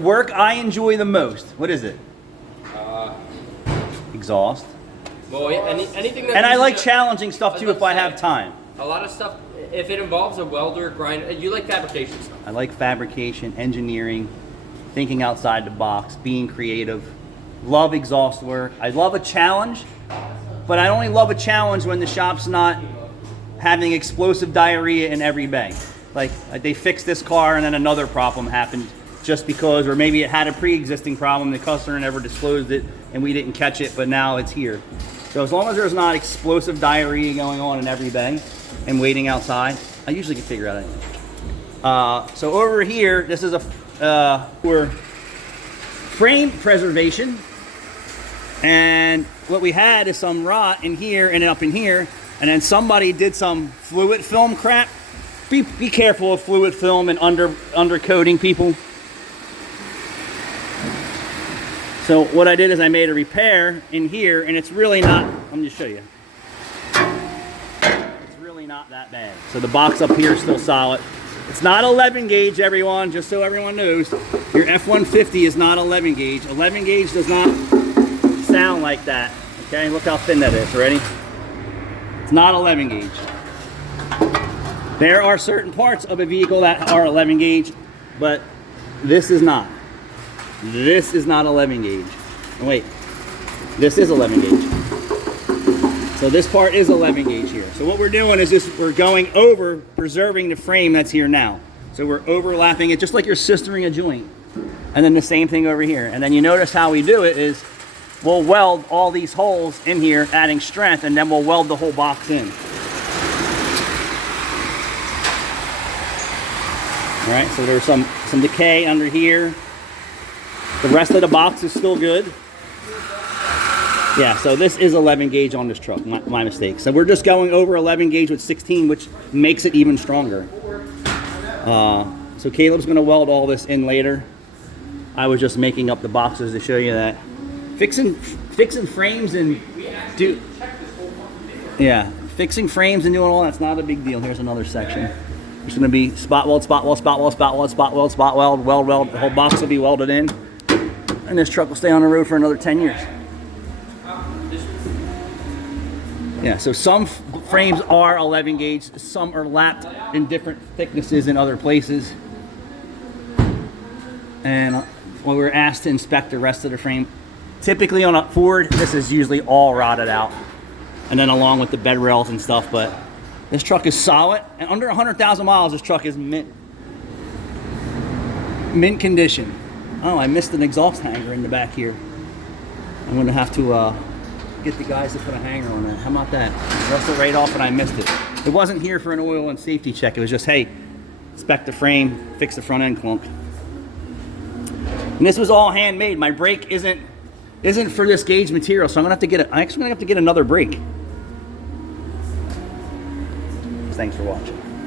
Work I enjoy the most. What is it? Exhaust. Well, anything that. And I like challenging stuff too if I have time. A lot of stuff, if it involves a welder, grinder, you like fabrication stuff. I like fabrication, engineering, thinking outside the box, being creative. Love exhaust work. I love a challenge, but I only love a challenge when the shop's not having explosive diarrhea in every bay. Like they fixed this car and then another problem happened just because, or maybe it had a pre-existing problem, the customer never disclosed it and we didn't catch it, but now it's here. So as long as there's not explosive diarrhea going on in every bay and waiting outside, I usually can figure out anything. So over here, this is for frame preservation. And what we had is some rot in here and up in here, and then somebody did some fluid film crap. Be careful of fluid film and undercoating, people. So what I did is I made a repair in here, and it's really not, let me just show you. It's really not that bad. So the box up here is still solid. It's not 11 gauge, everyone, just so everyone knows. Your F150 is not 11 gauge. 11 gauge does not sound like that. Okay, look how thin that is. Ready? It's not 11 gauge. There are certain parts of a vehicle that are 11 gauge, but this is not. This is not 11 gauge. Oh, wait, this is 11 gauge. So this part is 11 gauge here. So what we're doing is just we're going over preserving the frame that's here now. So we're overlapping it just like you're sistering a joint. And then the same thing over here. And then you notice how we do it is we'll weld all these holes in here, adding strength, and then we'll weld the whole box in. All right, so there's some decay under here. The rest of the box is still good. Yeah, so this is 11 gauge on this truck, my mistake. So we're just going over 11 gauge with 16, which makes it even stronger. So Caleb's gonna weld all this in later. I was just making up the boxes to show you that. Fixing frames and fixing frames and doing all that's not a big deal. Here's another section. It's gonna be spot weld, spot weld, spot weld, spot weld, spot weld, spot weld, weld. The whole box will be welded in. And this truck will stay on the road for another 10 years. Yeah, so some frames are 11 gauge, some are lapped in different thicknesses in other places. And when we're asked to inspect the rest of the frame, typically on a Ford, this is usually all rotted out. And then along with the bed rails and stuff, but this truck is solid. And under 100,000 miles, this truck is mint condition. Oh, I missed an exhaust hanger in the back here. I'm gonna have to get the guys to put a hanger on that. How about that? Rusted right off and I missed it. It wasn't here for an oil and safety check. It was just, hey, inspect the frame, fix the front end clunk. And this was all handmade. My brake isn't for this gauge material, so I'm actually gonna have to get another brake. Thanks for watching.